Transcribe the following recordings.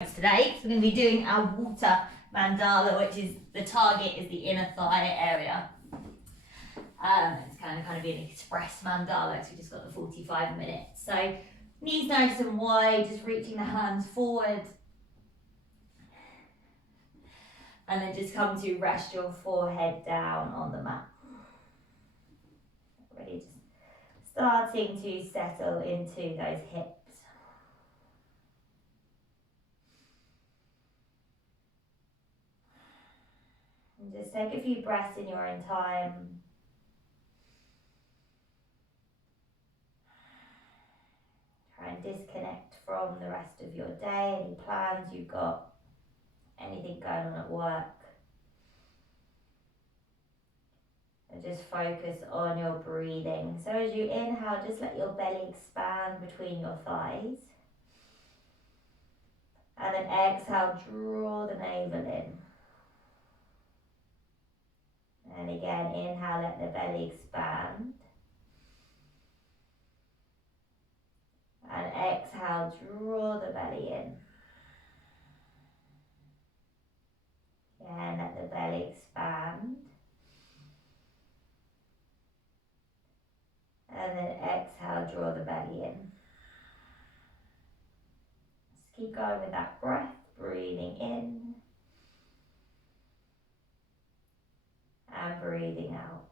Today, so we're going to be doing our water mandala, which is the target is the inner thigh area. It's kind of be an express mandala because we just got the 45 minutes. So knees nice and wide, just reaching the hands forward, and then just come to rest your forehead down on the mat. Really just starting to settle into those hips. And just take a few breaths in your own time. Try and disconnect from the rest of your day, any plans you've got, anything going on at work. And just focus on your breathing. So as you inhale, just let your belly expand between your thighs. And then exhale, draw the navel in. And again, inhale, let the belly expand. And exhale, draw the belly in. Again, let the belly expand. And then exhale, draw the belly in. Just keep going with that breath, breathing in. And breathing out.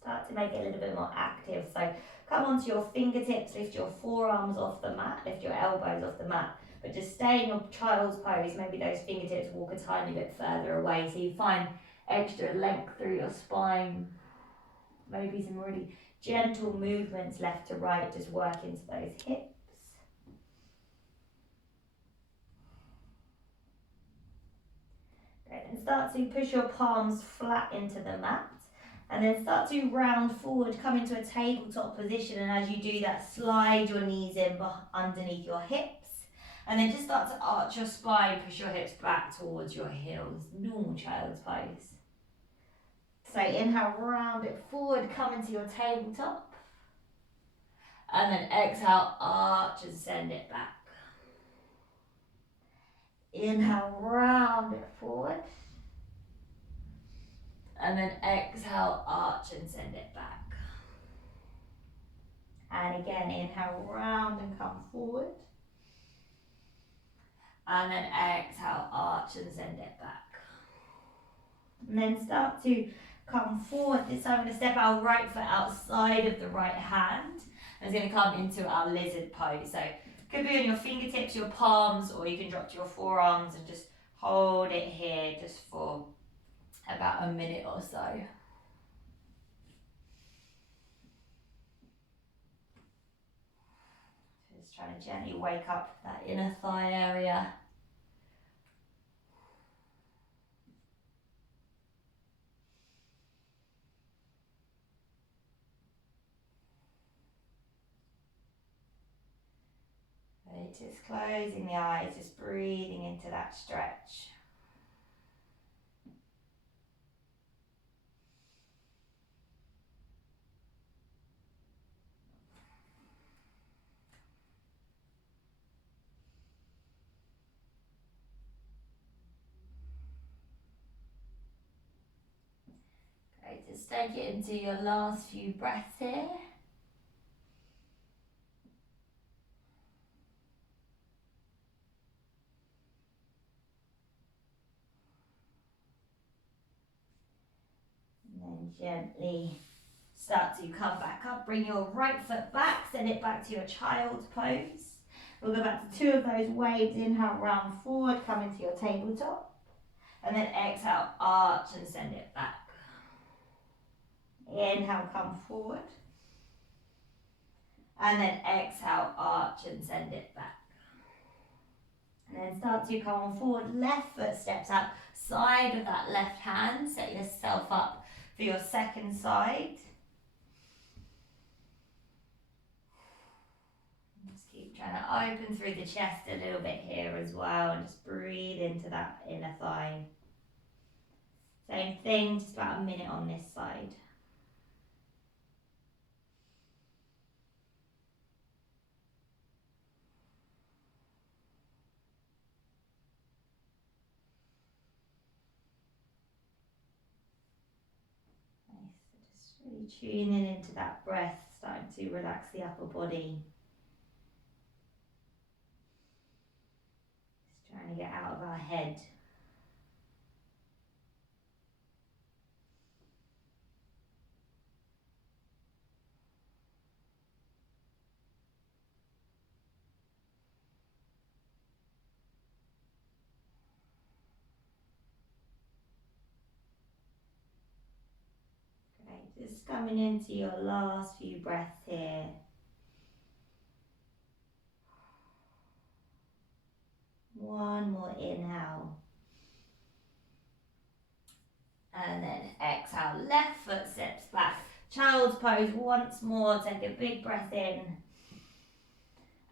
Start to make it a little bit more active. So come onto your fingertips, lift your forearms off the mat, lift your elbows off the mat. But just stay in your child's pose. Maybe those fingertips walk a tiny bit further away so you find extra length through your spine. Maybe some really gentle movements left to right, just work into those hips. Great, and start to push your palms flat into the mat. And then start to round forward, come into a tabletop position, and as you do that, slide your knees in underneath your hips. And then just start to arch your spine, push your hips back towards your heels, normal child's pose. So inhale, round it forward, come into your tabletop. And then exhale, arch and send it back. Inhale, round it forward. And then exhale, arch and send it back. And again, inhale, round and come forward. And then exhale, arch and send it back. And then start to come forward. This time I'm going to step our right foot outside of the right hand. And it's going to come into our lizard pose. So it could be on your fingertips, your palms, or you can drop to your forearms and just hold it here just for about a minute or so. Just trying to gently wake up that inner thigh area. Right, just closing the eyes, just breathing into that stretch. Great, just take it into your last few breaths here. And then gently start to come back up. Bring your right foot back, send it back to your child's pose. We'll go back to two of those waves. Inhale, round forward, come into your tabletop. And then exhale, arch and send it back. Inhale, come forward. And then exhale, arch and send it back. And then start to come on forward. Left foot steps out, side of that left hand. Set yourself up for your second side. Just keep trying to open through the chest a little bit here as well, and just breathe into that inner thigh. Same thing, just about a minute on this side. Really tuning into that breath, starting to relax the upper body. Just trying to get out of our head. Great, just coming into your last few breaths here. One more inhale. And then exhale, left foot steps back. Child's pose once more, take a big breath in.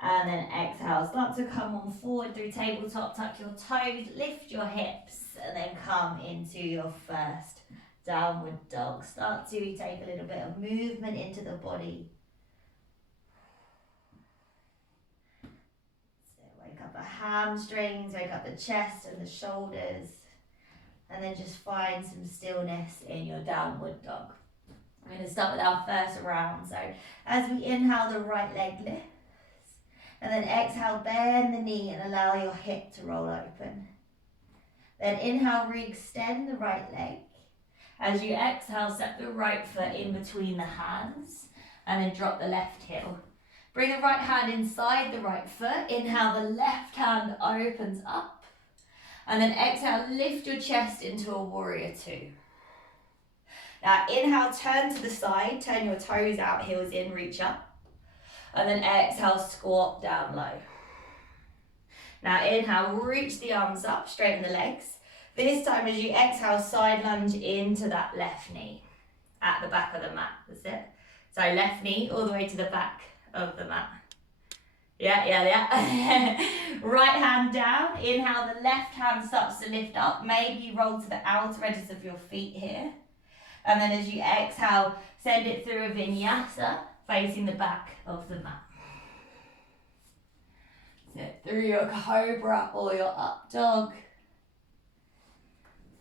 And then exhale, start to come on forward through tabletop, tuck your toes, lift your hips, and then come into your first downward dog. Start to take a little bit of movement into the body. So wake up the hamstrings, wake up the chest and the shoulders. And then just find some stillness in your downward dog. We're going to start with our first round. So as we inhale, the right leg lifts. And then exhale, bend the knee and allow your hip to roll open. Then inhale, re-extend the right leg. As you exhale, step the right foot in between the hands. And then drop the left heel. Bring the right hand inside the right foot. Inhale, the left hand opens up. And then exhale, lift your chest into a warrior two. Now inhale, turn to the side, turn your toes out, heels in, reach up. And then exhale, squat down low. Now inhale, reach the arms up, straighten the legs. This time as you exhale, side lunge into that left knee at the back of the mat, that's it. So left knee all the way to the back of the mat. Yeah. Right hand down. Inhale, the left hand starts to lift up. Maybe roll to the outer edges of your feet here. And then as you exhale, send it through a vinyasa, facing the back of the mat. Sit through your cobra or your up dog.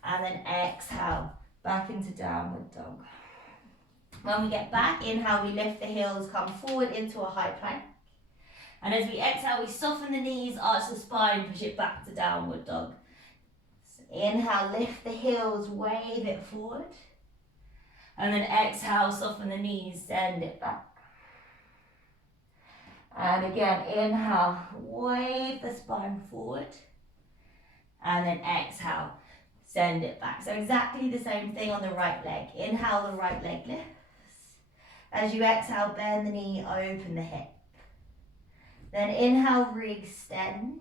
And then exhale, back into downward dog. When we get back, inhale, we lift the heels, come forward into a high plank. And as we exhale, we soften the knees, arch the spine, push it back to downward dog. So inhale, lift the heels, wave it forward. And then exhale, soften the knees, send it back. And again, inhale, wave the spine forward. And then exhale, send it back. So exactly the same thing on the right leg. Inhale, the right leg lifts. As you exhale, bend the knee, open the hip. Then inhale, re-extend.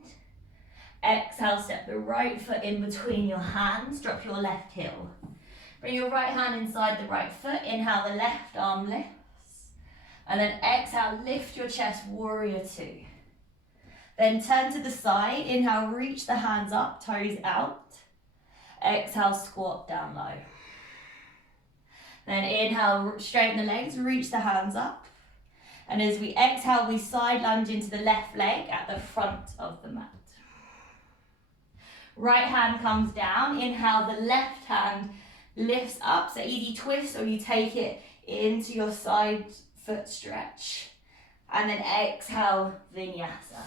Exhale, step the right foot in between your hands, drop your left heel. Bring your right hand inside the right foot. Inhale, the left arm lifts. And then exhale, lift your chest, warrior two. Then turn to the side. Inhale, reach the hands up, toes out. Exhale, squat down low. Then inhale, straighten the legs, reach the hands up. And as we exhale, we side lunge into the left leg at the front of the mat. Right hand comes down. Inhale, the left hand lifts up. So easy twist, or you take it into your side foot stretch. And then exhale, vinyasa.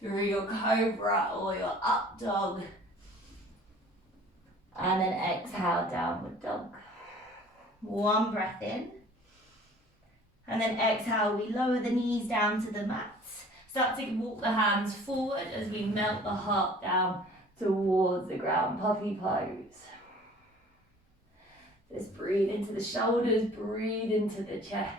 Through your cobra or your up dog. And then exhale, downward dog. One breath in. And then exhale, we lower the knees down to the mat. Start to walk the hands forward as we melt the heart down towards the ground, puppy pose. Just breathe into the shoulders, breathe into the chest.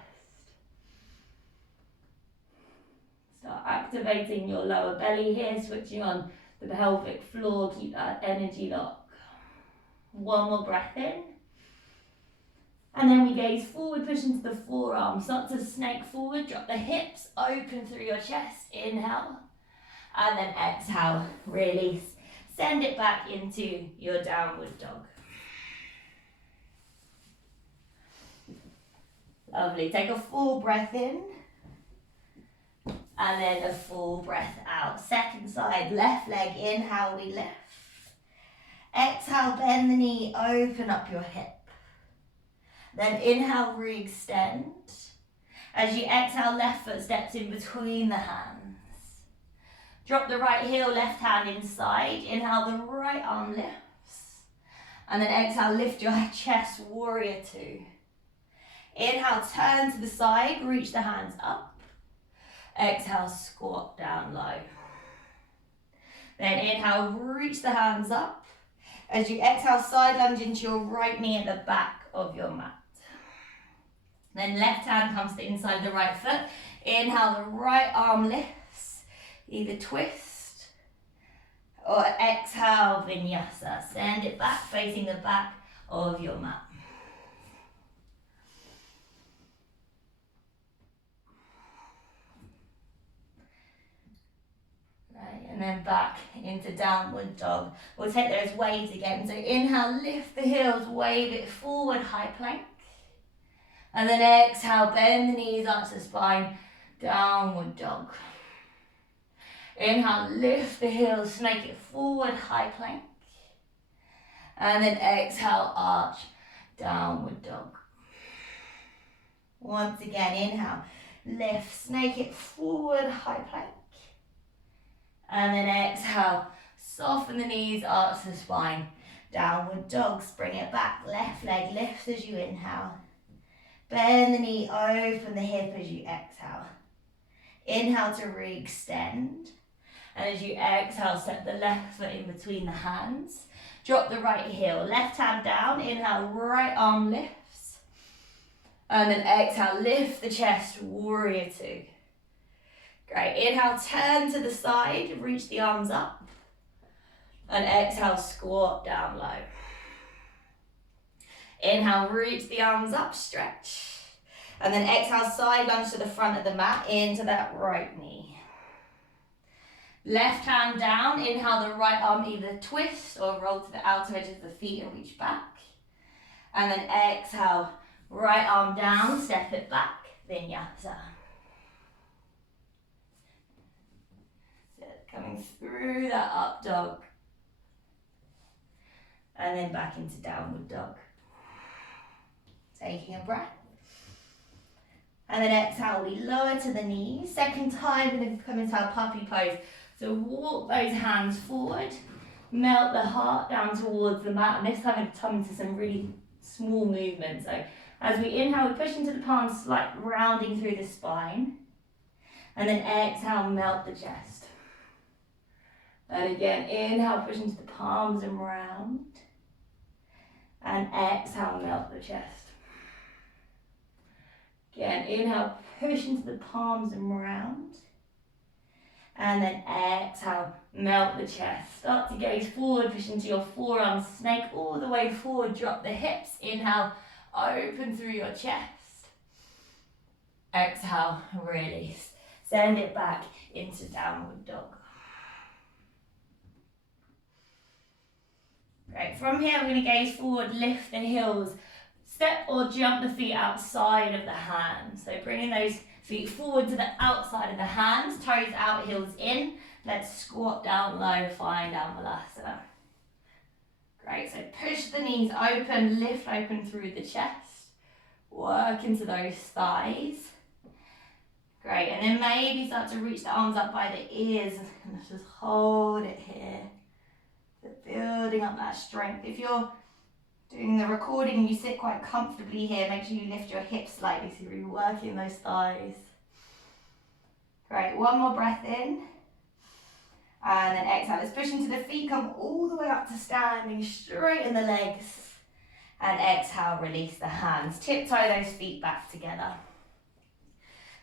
Start activating your lower belly here, switching on the pelvic floor, keep that energy lock. One more breath in. And then we gaze forward, push into the forearms. Start to snake forward, drop the hips, open through your chest. Inhale. And then exhale, release. Send it back into your downward dog. Lovely. Take a full breath in. And then a full breath out. Second side, left leg, inhale, we lift. Exhale, bend the knee, open up your hip. Then inhale, re-extend. As you exhale, left foot steps in between the hands. Drop the right heel, left hand inside. Inhale, the right arm lifts. And then exhale, lift your chest, warrior two. Inhale, turn to the side, reach the hands up. Exhale, squat down low. Then inhale, reach the hands up. As you exhale, side lunge into your right knee at the back of your mat. Then left hand comes to inside the right foot. Inhale, the right arm lifts. Either twist or exhale, vinyasa. Send it back, facing the back of your mat. Right, and then back into downward dog. We'll take those waves again. So inhale, lift the heels, wave it forward, high plank. And then exhale, bend the knees, arch the spine, downward dog. Inhale, lift the heels, snake it forward, high plank. And then exhale, arch, downward dog. Once again, inhale, lift, snake it forward, high plank. And then exhale, soften the knees, arch the spine, downward dog. Bring it back, left leg lifts as you inhale. Bend the knee, open the hip as you exhale. Inhale to re-extend. And as you exhale, step the left foot in between the hands. Drop the right heel, left hand down. Inhale, right arm lifts. And then exhale, lift the chest, warrior two. Great, inhale, turn to the side, reach the arms up. And exhale, squat down low. Inhale, reach the arms up, stretch. And then exhale, side lunge to the front of the mat, into that right knee. Left hand down, inhale the right arm, either twist or roll to the outer edge of the feet and reach back. And then exhale, right arm down, step it back, vinyasa. So coming through that up dog. And then back into downward dog. Taking a breath. And then exhale, we lower to the knees. Second time, we're going to come into our puppy pose. So walk those hands forward, melt the heart down towards the mat, and this time we've come into some really small movements. So as we inhale, we push into the palms, slight rounding through the spine. And then exhale, melt the chest. And again, inhale, push into the palms and round. And exhale, melt the chest. Again, inhale, push into the palms and round. And then exhale, melt the chest. Start to gaze forward, push into your forearms, snake all the way forward, drop the hips. Inhale, open through your chest. Exhale, release. Send it back into downward dog. Great, from here we're going to gaze forward, lift the heels. Step or jump the feet outside of the hands. So bringing those feet forward to the outside of the hands, toes out, heels in. Let's squat down low, find Mandala. Great, so push the knees open, lift open through the chest. Work into those thighs. Great, and then maybe start to reach the arms up by the ears and just hold it here. So building up that strength. If you're doing the recording, you sit quite comfortably here. Make sure you lift your hips slightly so you're really working those thighs. Great, one more breath in. And then exhale. Let's push into the feet, come all the way up to standing, straighten the legs. And exhale, release the hands. Tiptoe those feet back together.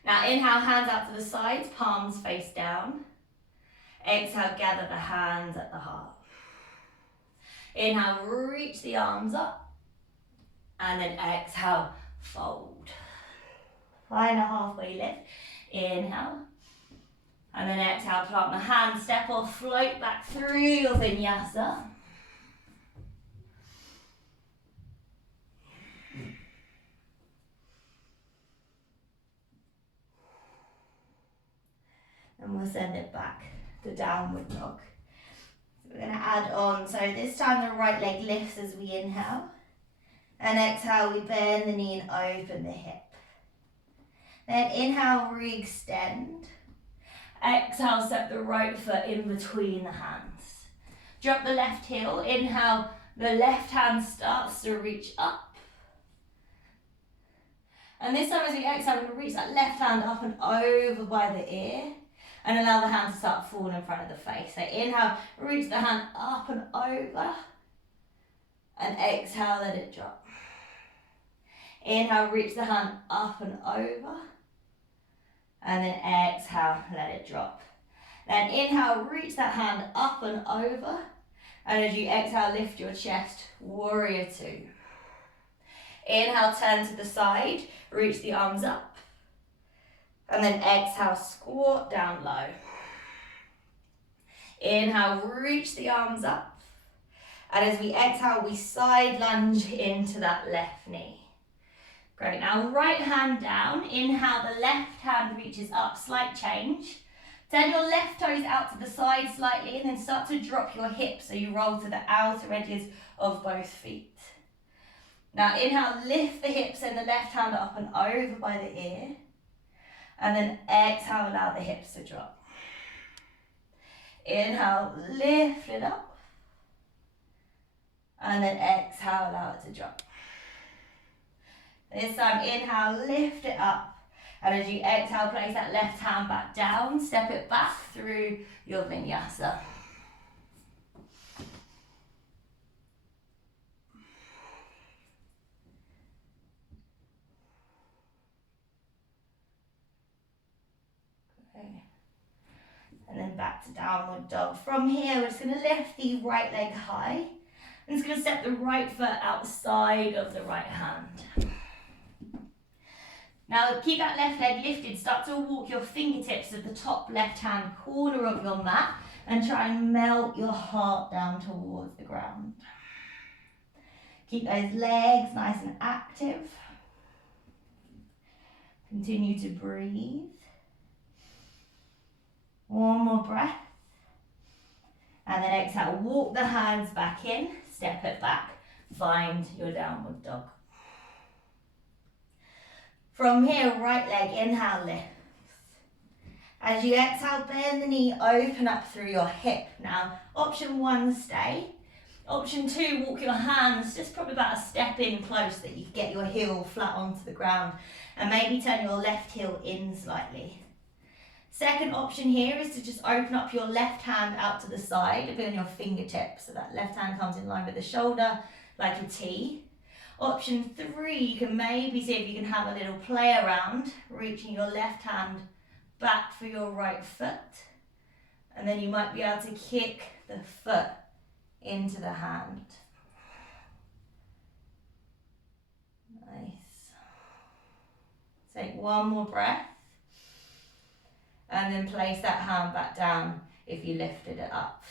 Now inhale, hands out to the sides, palms face down. Exhale, gather the hands at the heart. Inhale, reach the arms up. And then exhale, fold. Find a halfway lift. Inhale. And then exhale, plant the hands, step or float back through your vinyasa. And we'll send it back to downward dog. We're going to add on, so this time the right leg lifts as we inhale. And exhale, we bend the knee and open the hip. Then inhale, re-extend. Exhale, step the right foot in between the hands. Drop the left heel. Inhale, the left hand starts to reach up. And this time as we exhale, we're going to reach that left hand up and over by the ear. And allow the hand to start falling in front of the face. So inhale, reach the hand up and over. And exhale, let it drop. Inhale, reach the hand up and over. And then exhale, let it drop. Then inhale, reach that hand up and over. And as you exhale, lift your chest, warrior two. Inhale, turn to the side, reach the arms up. And then exhale, squat down low. Inhale, reach the arms up. And as we exhale, we side lunge into that left knee. Great, now right hand down. Inhale, the left hand reaches up, slight change. Turn your left toes out to the side slightly and then start to drop your hips so you roll to the outer edges of both feet. Now inhale, lift the hips and the left hand up and over by the ear. And then exhale, allow the hips to drop. Inhale, lift it up. And then exhale, allow it to drop. This time, inhale, lift it up. And as you exhale, place that left hand back down. Step it back through your vinyasa. Okay. And then back to downward dog. From here, we're just going to lift the right leg high. And just going to step the right foot outside of the right hand. Now keep that left leg lifted, start to walk your fingertips to the top left hand corner of your mat and try and melt your heart down towards the ground. Keep those legs nice and active. Continue to breathe. One more breath. And then exhale, walk the hands back in, step it back, find your downward dog. From here, right leg, inhale, lifts. As you exhale, bend the knee, open up through your hip. Now, option one, stay. Option two, walk your hands just probably about a step in close so that you get your heel flat onto the ground and maybe turn your left heel in slightly. Second option here is to just open up your left hand out to the side, a bit on your fingertips, so that left hand comes in line with the shoulder like a T. Option three, you can maybe see if you can have a little play around, reaching your left hand back for your right foot. And then you might be able to kick the foot into the hand. Nice. Take one more breath. And then place that hand back down if you lifted it up.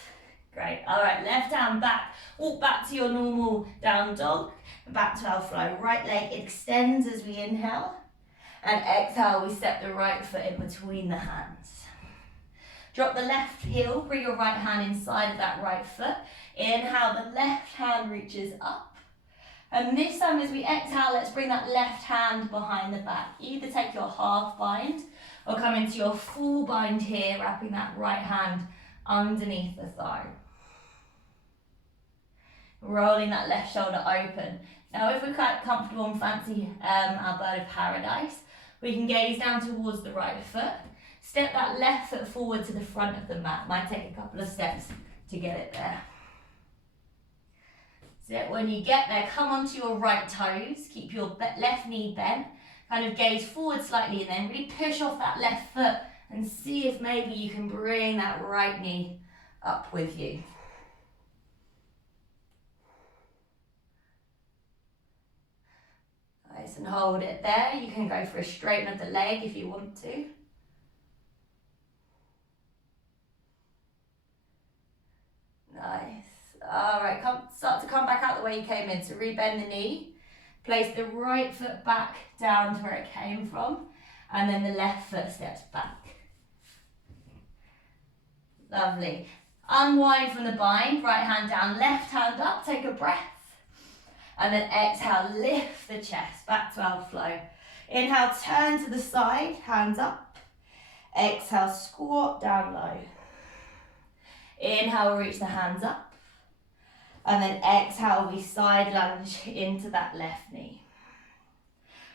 Great. All right, left hand back. Walk back to your normal down dog. Back to our flow. Right leg extends as we inhale. And exhale, we step the right foot in between the hands. Drop the left heel. Bring your right hand inside of that right foot. Inhale, the left hand reaches up. And this time as we exhale, let's bring that left hand behind the back. Either take your half bind or come into your full bind here, wrapping that right hand underneath the thigh. Rolling that left shoulder open. Now if we're quite comfortable and fancy our bird of paradise, we can gaze down towards the right foot. Step that left foot forward to the front of the mat. Might take a couple of steps to get it there. So when you get there, come onto your right toes. Keep your left knee bent. Kind of gaze forward slightly and then really push off that left foot and see if maybe you can bring that right knee up with you. Nice, and hold it there. You can go for a straighten of the leg if you want to. Nice. All right, start to come back out the way you came in. So rebend the knee. Place the right foot back down to where it came from, and then the left foot steps back. Lovely. Unwind from the bind, right hand down, left hand up, take a breath. And then exhale, lift the chest, back to our flow. Inhale, turn to the side, hands up. Exhale, squat down low. Inhale, reach the hands up. And then exhale, we side lunge into that left knee.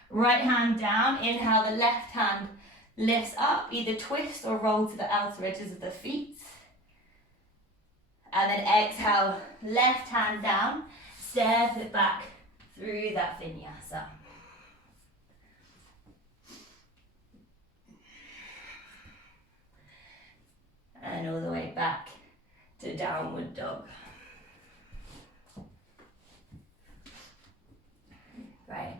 Right hand down, inhale, the left hand lifts up, either twist or roll to the outer edges of the feet. And then exhale, left hand down, step it back through that vinyasa. And all the way back to downward dog. Great.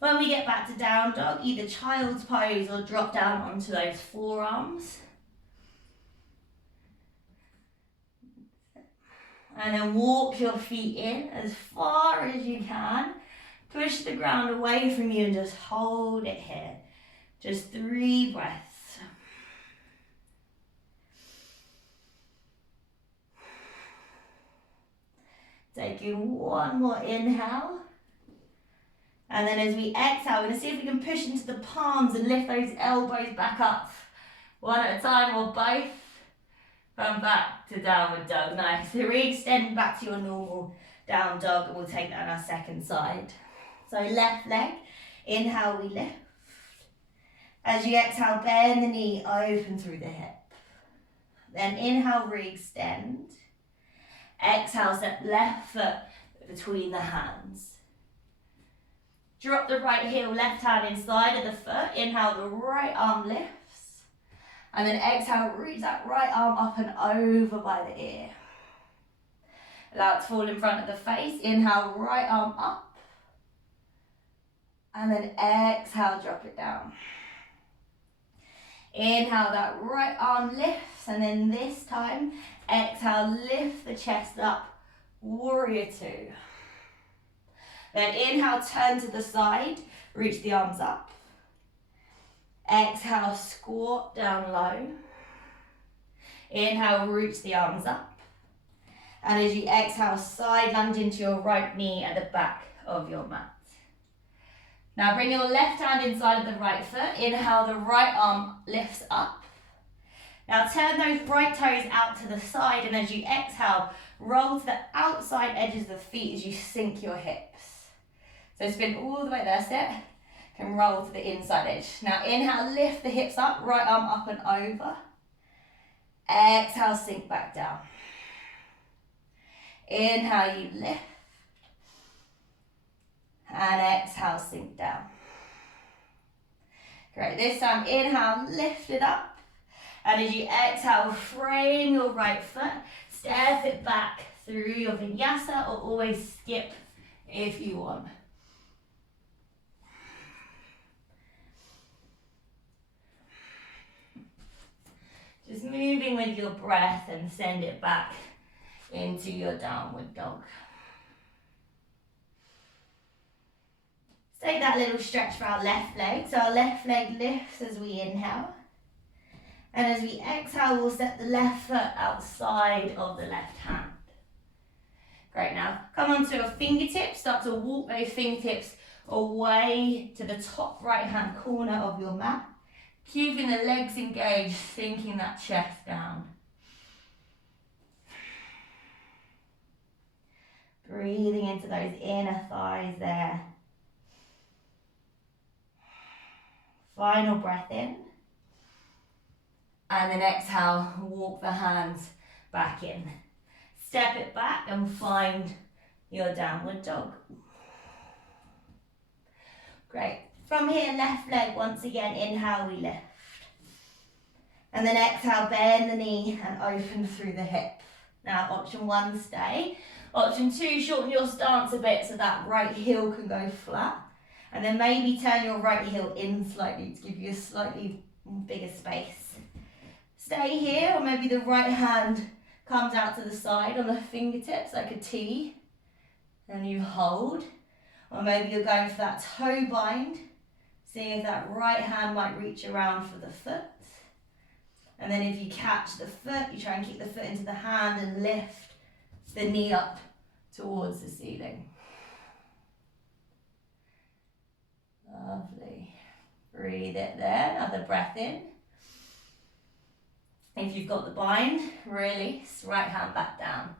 When we get back to down dog, either child's pose or drop down onto those forearms. And then walk your feet in as far as you can. Push the ground away from you and just hold it here. Just 3 breaths. Taking one more inhale. And then as we exhale, we're going to see if we can push into the palms and lift those elbows back up. One at a time or both. Come back to downward dog. Nice. So re-extend back to your normal down dog, and we'll take that on our second side. So left leg, inhale, we lift. As you exhale, bend the knee, open through the hip. Then inhale, re-extend. Exhale, step left foot between the hands. Drop the right heel, left hand inside of the foot. Inhale, the right arm lifts. And then exhale, reach that right arm up and over by the ear. Allow it to fall in front of the face. Inhale, right arm up. And then exhale, drop it down. Inhale, that right arm lifts. And then this time, exhale, lift the chest up. Warrior 2. Then inhale, turn to the side, reach the arms up. Exhale, squat down low. Inhale, reach the arms up. And as you exhale, side lunge into your right knee at the back of your mat. Now bring your left hand inside of the right foot. Inhale, the right arm lifts up. Now turn those right toes out to the side, and as you exhale, roll to the outside edges of the feet as you sink your hips. So spin all the way there, step, and roll to the inside edge. Now inhale, lift the hips up, right arm up and over. Exhale, sink back down. Inhale, you lift. And exhale, sink down. Great, this time inhale, lift it up. And as you exhale, frame your right foot, step it back through your vinyasa, or always skip if you want. Just moving with your breath and send it back into your downward dog. Let's take that little stretch for our left leg. So our left leg lifts as we inhale. And as we exhale, we'll set the left foot outside of the left hand. Great, now come onto your fingertips. Start to walk those fingertips away to the top right hand corner of your mat. Keeping the legs engaged, sinking that chest down. Breathing into those inner thighs there. Final breath in. And then exhale, walk the hands back in. Step it back and find your downward dog. Great. From here, left leg, once again, inhale, we lift. And then exhale, bend the knee and open through the hip. Now, option 1, stay. Option 2, shorten your stance a bit so that right heel can go flat. And then maybe turn your right heel in slightly to give you a slightly bigger space. Stay here, or maybe the right hand comes out to the side on the fingertips like a T. And you hold. Or maybe you're going for that toe bind. See if that right hand might reach around for the foot. And then if you catch the foot, you try and kick the foot into the hand and lift the knee up towards the ceiling. Lovely. Breathe it there, another breath in. If you've got the bind, release, right hand back down.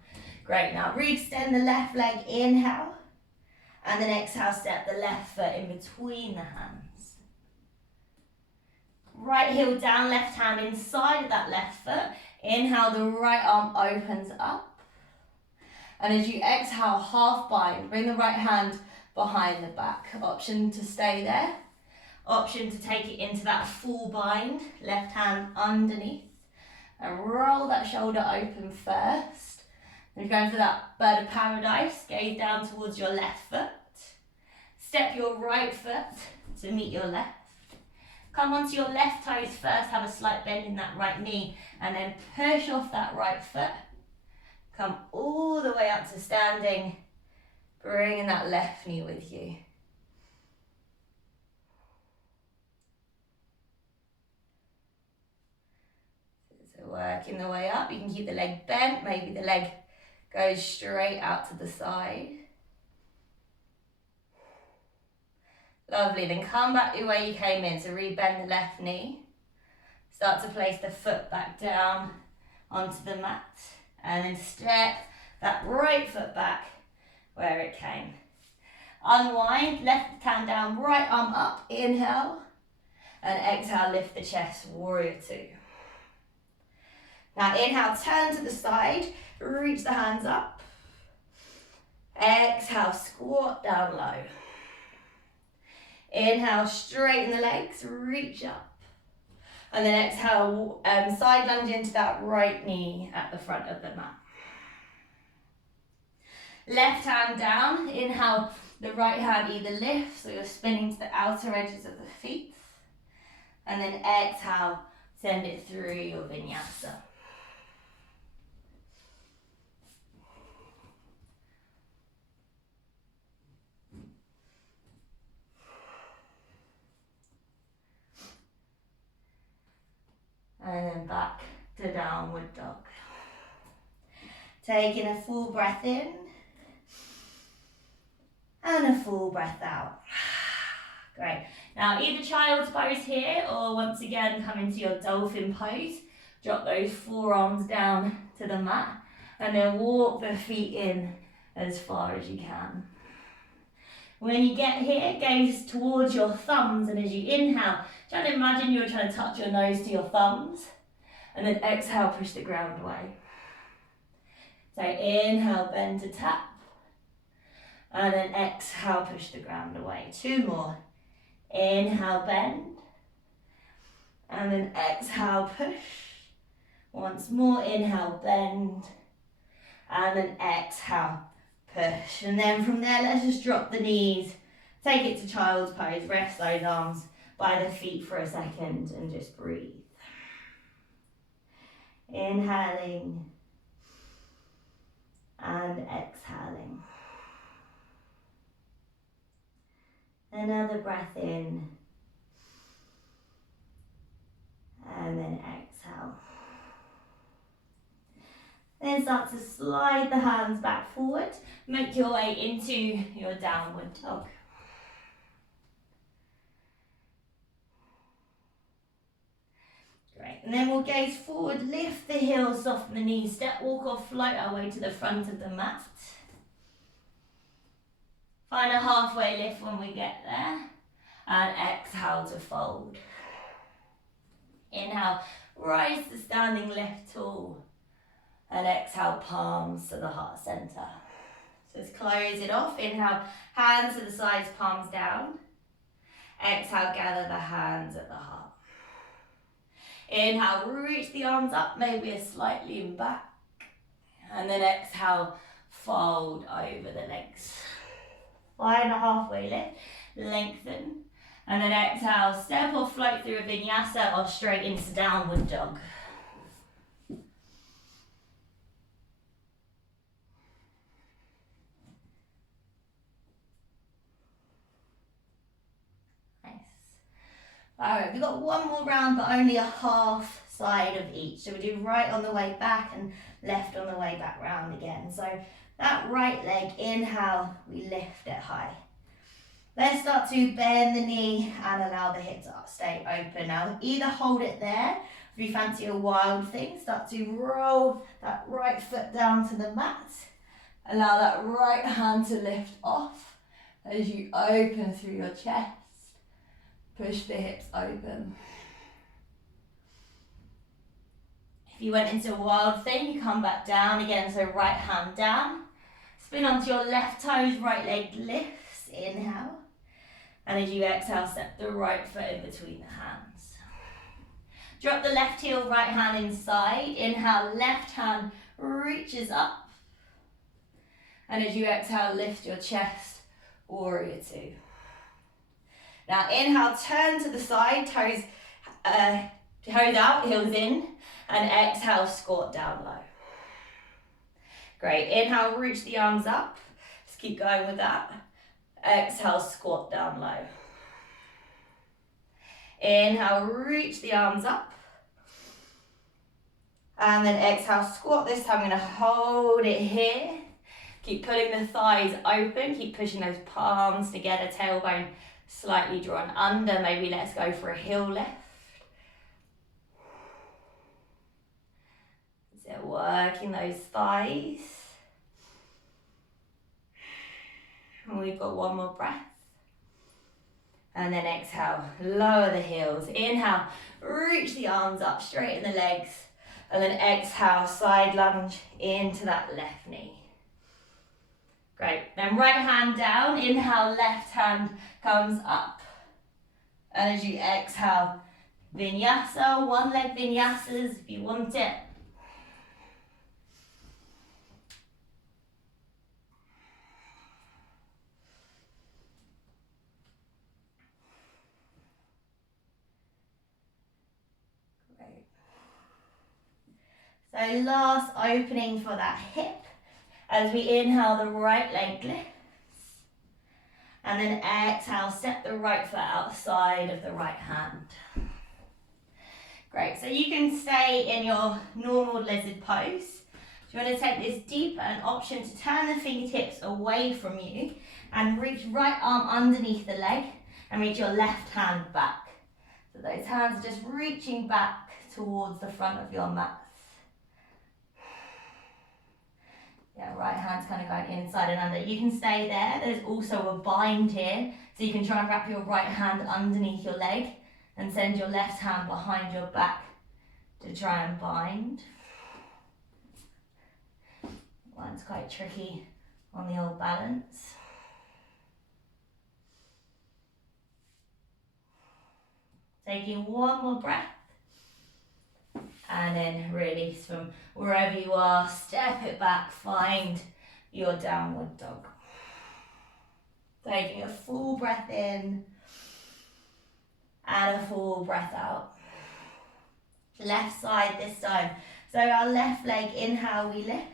Great, now re-extend the left leg, inhale. And then exhale, step the left foot in between the hands. Right heel down, left hand inside of that left foot. Inhale, the right arm opens up. And as you exhale, half bind, bring the right hand behind the back. Option to stay there. Option to take it into that full bind, left hand underneath. And roll that shoulder open first. And you're going for that bird of paradise, gaze down towards your left foot. Step your right foot to meet your left. Come onto your left toes first, have a slight bend in that right knee, and then push off that right foot. Come all the way up to standing, bringing that left knee with you. So working the way up, you can keep the leg bent, maybe the leg goes straight out to the side. Lovely, then come back the way you came in, so re-bend the left knee. Start to place the foot back down onto the mat, and then step that right foot back where it came. Unwind, left hand down, right arm up, inhale, and exhale, lift the chest, warrior two. Now inhale, turn to the side, reach the hands up. Exhale, squat down low. Inhale, straighten the legs, reach up. And then exhale, side lunge into that right knee at the front of the mat. Left hand down, inhale, the right hand either lifts, so you're spinning to the outer edges of the feet. And then exhale, send it through your vinyasa. And then back to downward dog. Taking a full breath in and a full breath out. Great. Now either child's pose here, or once again come into your dolphin pose. Drop those forearms down to the mat and then walk the feet in as far as you can. When you get here, gaze towards your thumbs, and as you inhale, try to imagine you're trying to touch your nose to your thumbs, and then exhale, push the ground away. So inhale, bend to tap, and then exhale, push the ground away. Two more. Inhale, bend, and then exhale, push. Once more, inhale, bend, and then exhale, push. And then from there, let's just drop the knees, take it to child's pose, rest those arms by the feet for a second and just breathe. Inhaling and exhaling. Another breath in and then exhale. Then start to slide the hands back forward. Make your way into your downward dog. Great, and then we'll gaze forward, lift the heels, soften the knees, step, walk or float our way to the front of the mat. Find a halfway lift when we get there, and exhale to fold. Inhale, rise to standing lift tall, and exhale, palms to the heart center. So let's close it off. Inhale, hands to the sides, palms down. Exhale, gather the hands at the heart. Inhale, reach the arms up, maybe a slight lean back. And then exhale, fold over the legs. Find a halfway lift, lengthen. And then exhale, step or float through a vinyasa or straight into downward dog. Nice. Alright, we've got one more round, but only a half side of each. So we do right on the way back and left on the way back round again. So that right leg, inhale, we lift it high. Let's start to bend the knee and allow the hip to stay open. Now either hold it there, if you fancy a wild thing, start to roll that right foot down to the mat. Allow that right hand to lift off as you open through your chest. Push the hips open. If you went into a wild thing, you come back down again, so right hand down. Spin onto your left toes, right leg lifts, inhale. And as you exhale, step the right foot in between the hands. Drop the left heel, right hand inside. Inhale, left hand reaches up. And as you exhale, lift your chest, warrior two. Now inhale, turn to the side, toes out, heels in. And exhale, squat down low. Great, inhale, reach the arms up. Just keep going with that. Exhale, squat down low. Inhale, reach the arms up. And then exhale, squat. This time I'm going to hold it here. Keep putting the thighs open. Keep pushing those palms together. Tailbone slightly drawn under. Maybe let's go for a heel lift. So working those thighs. And we've got one more breath. And then exhale, lower the heels. Inhale, reach the arms up, straighten the legs. And then exhale, side lunge into that left knee. Great, then right hand down, inhale, left hand comes up. And as you exhale, vinyasa, one leg vinyasas if you want it. So last opening for that hip. As we inhale, the right leg lifts. And then exhale, step the right foot outside of the right hand. Great, so you can stay in your normal lizard pose. If you want to take this deeper, an option to turn the fingertips away from you and reach right arm underneath the leg and reach your left hand back. So those hands are just reaching back towards the front of your mat. Yeah, right hand's kind of going inside and under. You can stay there. There's also a bind here. So you can try and wrap your right hand underneath your leg and send your left hand behind your back to try and bind. One's quite tricky on the old balance. Taking one more breath. And then release from wherever you are, step it back, find your downward dog. Taking a full breath in and a full breath out. Left side this time. So our left leg, inhale, we lift.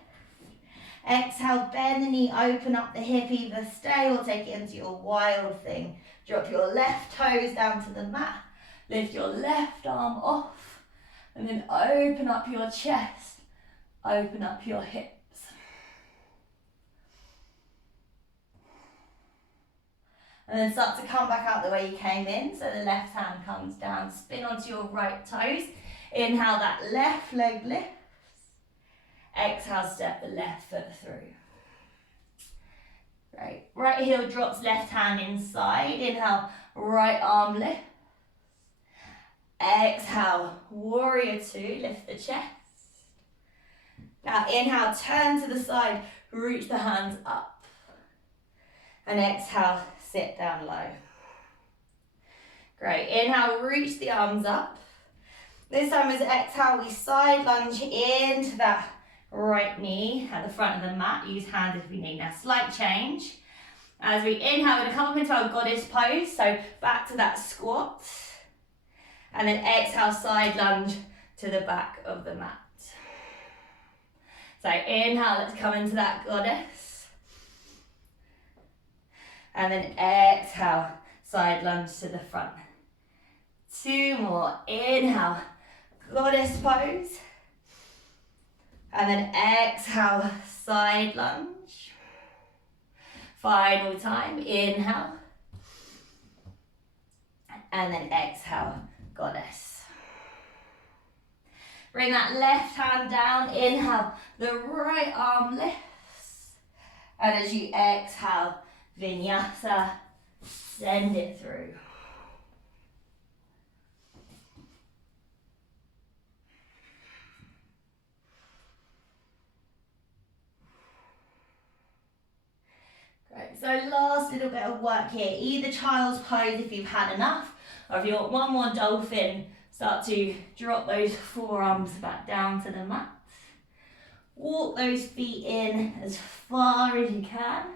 Exhale, bend the knee, open up the hip, either stay or take it into your wild thing. Drop your left toes down to the mat, lift your left arm off. And then open up your chest, open up your hips. And then start to come back out the way you came in. So the left hand comes down, spin onto your right toes. Inhale, that left leg lifts. Exhale, step the left foot through. Great. Right heel drops, left hand inside. Inhale, right arm lifts. Exhale, warrior two, lift the chest. Now inhale, turn to the side, reach the hands up. And exhale, sit down low. Great, inhale, reach the arms up. This time as exhale, we side lunge into that right knee at the front of the mat. Use hands if we need. Now slight change. As we inhale, we're going to come up into our goddess pose. So back to that squat. And then exhale, side lunge to the back of the mat. So inhale, let's come into that goddess. And then exhale, side lunge to the front. Two more. Inhale, goddess pose. And then exhale, side lunge. Final time, inhale. And then exhale, goddess. Bring that left hand down, inhale, the right arm lifts. And as you exhale, vinyasa, send it through. Great, so last little bit of work here. Either child's pose if you've had enough, or if you want one more dolphin, start to drop those forearms back down to the mat. Walk those feet in as far as you can.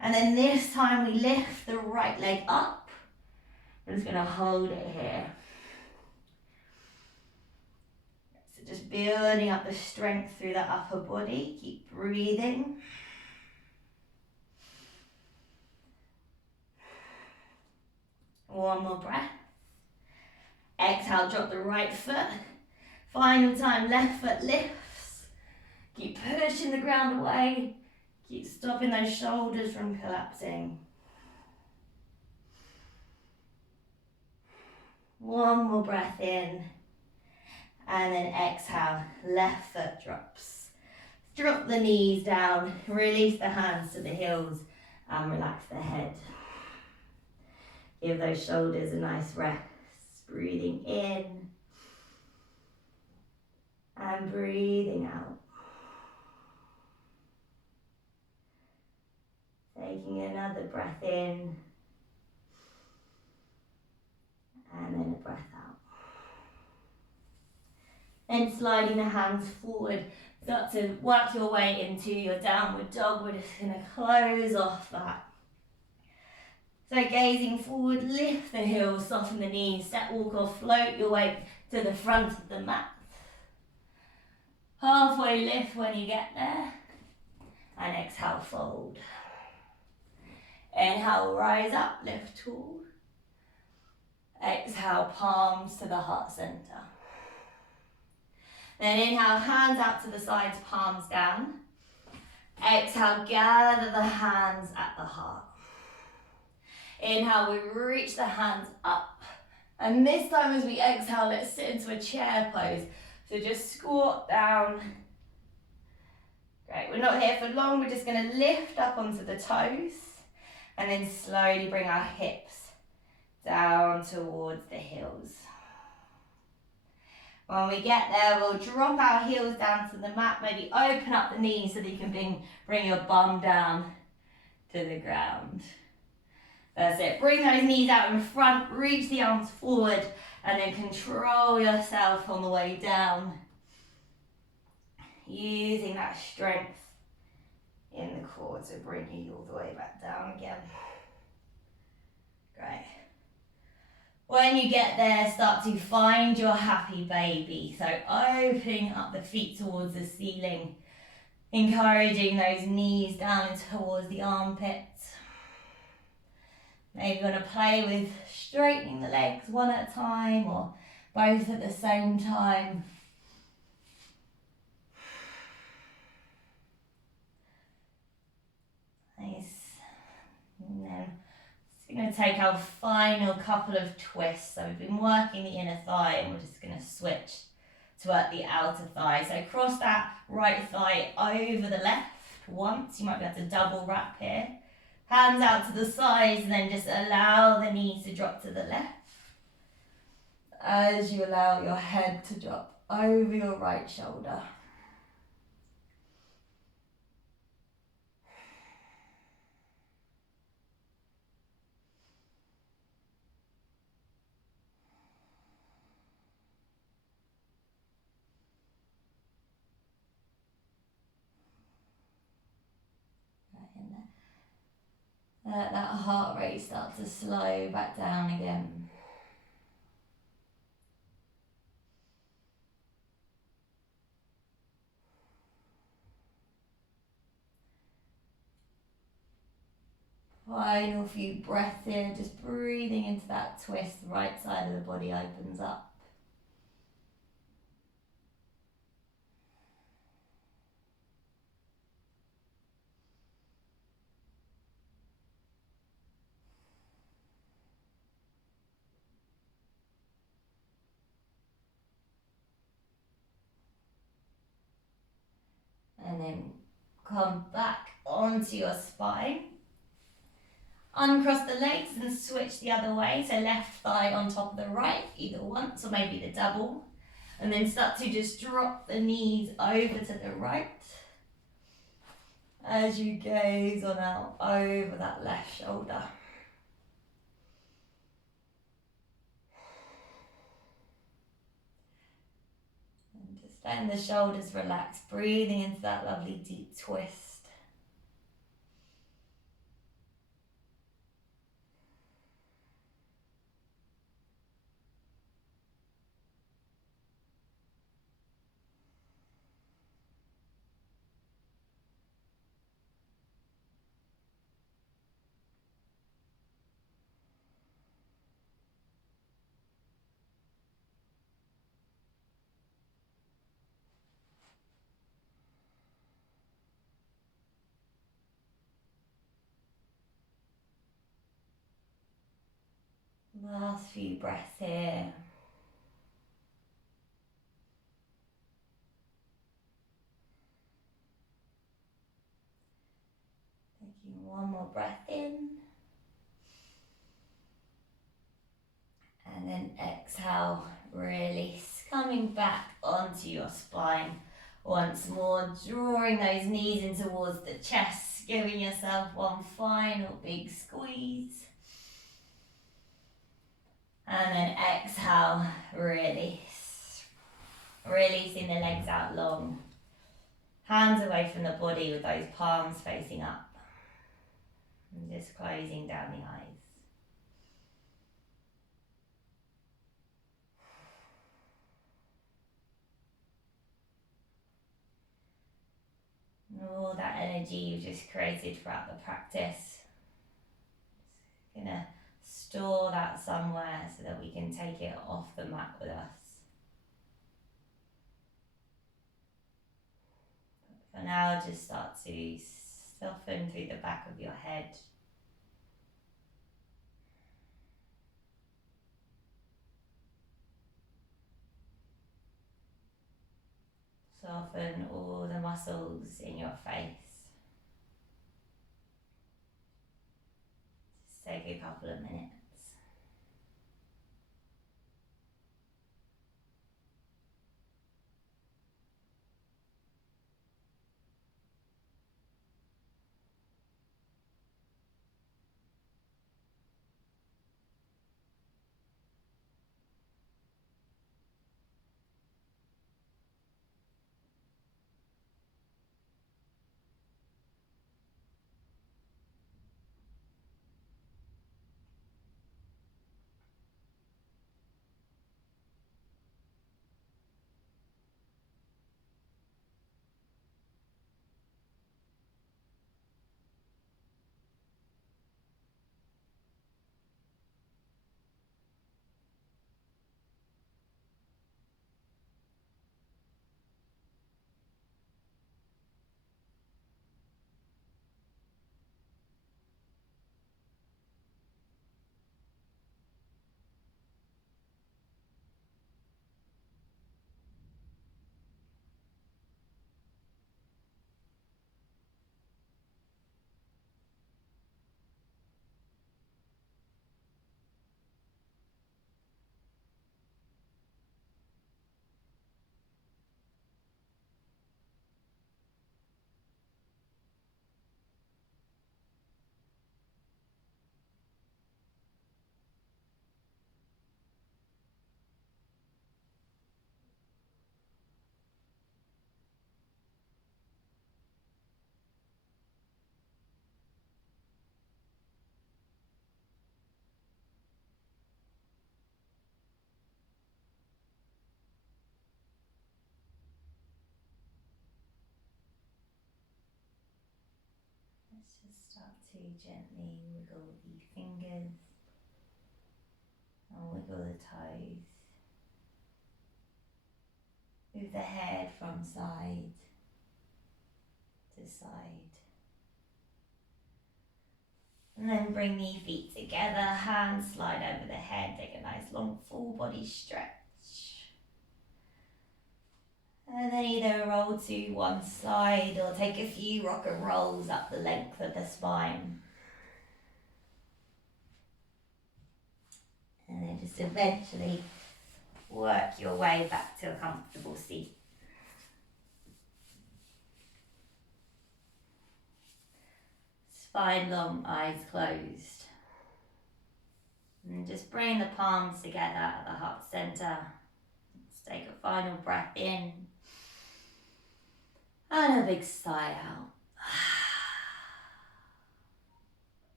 And then this time we lift the right leg up. I'm just going to hold it here. So just building up the strength through the upper body. Keep breathing. One more breath. Exhale, drop the right foot. Final time, left foot lifts. Keep pushing the ground away. Keep stopping those shoulders from collapsing. One more breath in. And then exhale, left foot drops. Drop the knees down, release the hands to the heels and relax the head. Give those shoulders a nice rest. Breathing in and breathing out. Taking another breath in and then a breath out. Then sliding the hands forward, start to work your way into your downward dog. We're just going to close off that. So gazing forward, lift the heels, soften the knees, step, walk or float your way to the front of the mat. Halfway lift when you get there. And exhale, fold. Inhale, rise up, lift tall. Exhale, palms to the heart center. Then inhale, hands out to the sides, palms down. Exhale, gather the hands at the heart. Inhale, we reach the hands up. And this time as we exhale, let's sit into a chair pose. So just squat down. Great, we're not here for long. We're just going to lift up onto the toes. And then slowly bring our hips down towards the heels. When we get there, we'll drop our heels down to the mat. Maybe open up the knees so that you can bring your bum down to the ground. That's it. Bring those knees out in front, reach the arms forward, and then control yourself on the way down. Using that strength in the core to bring you all the way back down again. Great. When you get there, start to find your happy baby. So opening up the feet towards the ceiling, encouraging those knees down towards the armpits. Maybe you want to play with straightening the legs one at a time or both at the same time. Nice. And then we're going to take our final couple of twists. So we've been working the inner thigh and we're just going to switch to work the outer thigh. So cross that right thigh over the left once. You might be able to double wrap here. Hands out to the sides and then just allow the knees to drop to the left. As you allow your head to drop over your right shoulder. Let that heart rate start to slow back down again. Final few breaths here, just breathing into that twist, right side of the body opens up. then come back onto your spine. Uncross the legs and switch the other way, so left thigh on top of the right, either once or maybe the double. And then start to just drop the knees over to the right as you gaze on out over that left shoulder. And just letting the shoulders relax, breathing into that lovely deep twist. Last few breaths here. Taking one more breath in. And then exhale, release. Coming back onto your spine. Once more, drawing those knees in towards the chest, giving yourself one final big squeeze. And then exhale, release. Releasing the legs out long. Hands away from the body with those palms facing up. And just closing down the eyes. And all that energy you've just created throughout the practice. Just gonna store that somewhere so that we can take it off the mat with us. For now, just start to soften through the back of your head. Soften all the muscles in your face. Just take a couple of minutes. Let's just start to gently wiggle the fingers and wiggle the toes. Move the head from side to side. And then bring the feet together, hands slide over the head, take a nice long full body stretch. And then either roll to one side or take a few rock and rolls up the length of the spine. And then just eventually work your way back to a comfortable seat. Spine long, eyes closed. And just bring the palms together at the heart center. Let's take a final breath in. And a big sigh out.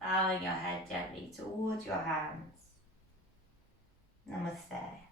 Bowing your head gently towards your hands. Namaste.